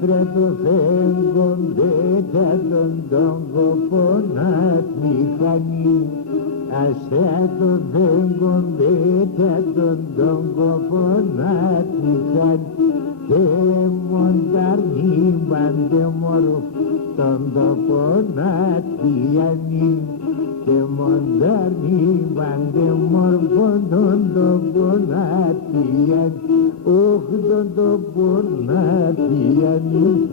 Άστρε του φεύγονται και τον τόγκο πονάτ μηχανή. Άστρε του φεύγονται και τον τόγκο πονάτ μηχανή. Και μονταρνή βάντε μωρού τον το πονάτ μηχανή. Και μονταρνή βάντε μωρού τον το πονάτ μηχανή. Ωχ τον το πονάτ μηχανή.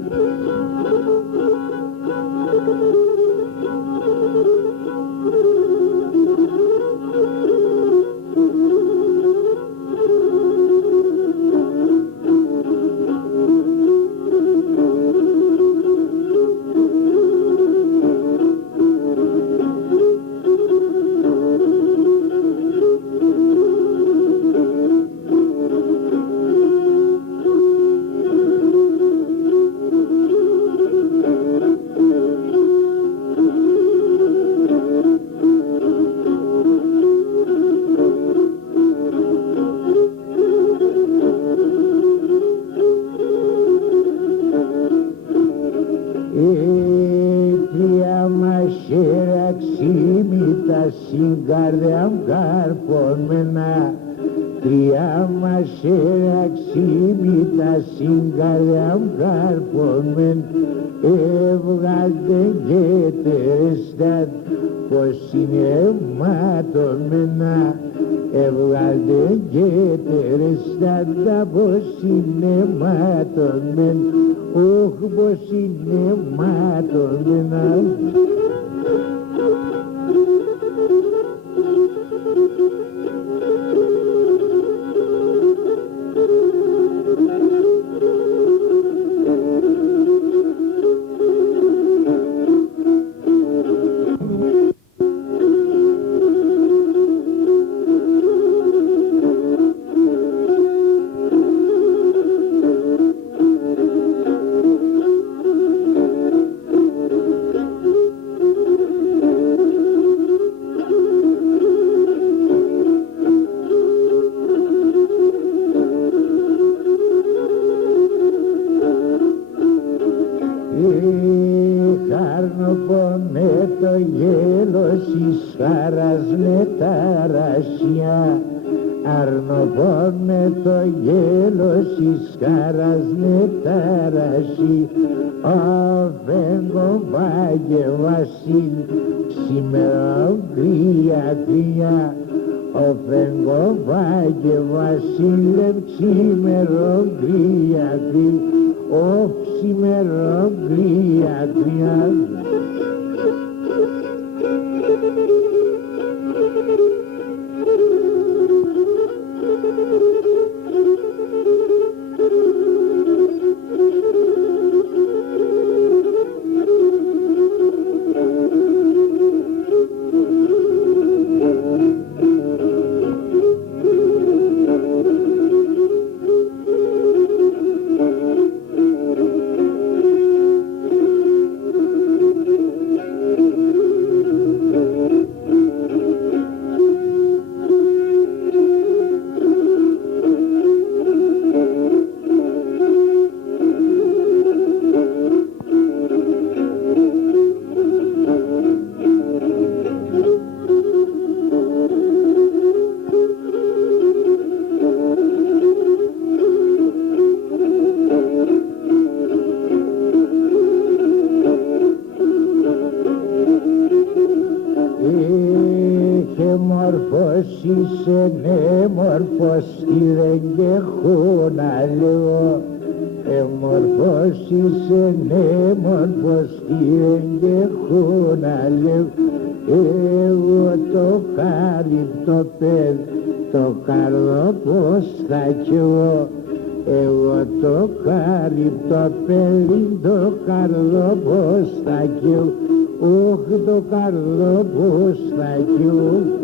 Συγκάρδια καρπόμενα, κρυά μας αξίμη τα συγκάρδια καρπόμενα, έβγαλτε και τερεστάτ πως είναι ματωμένα, έβγαλτε και τερεστάτ πως είναι ματωμένα, όχ πως είναι ματωμένα. Αρνοπώνε το γέλος εις χαράς με ταρασί, αφέγγω βάγε βασίλ, σήμερα κρύα κρύα, αφέγγω βάγε βασίλ, σήμερα κρύα κρύα, οφ σήμερα κρύα κρύα. Είσαι νέμορφος δεν και έχω να λέω, είσαι νέμορφος δεν και έχω να λέω. Εγώ το κάλυπτο παιδί, το καρδό πως θα καιώ. Εγώ το κάλυπτο παιδί, το καρδό πως θα καιώ. Όχ το καρδό πως θα καιώ.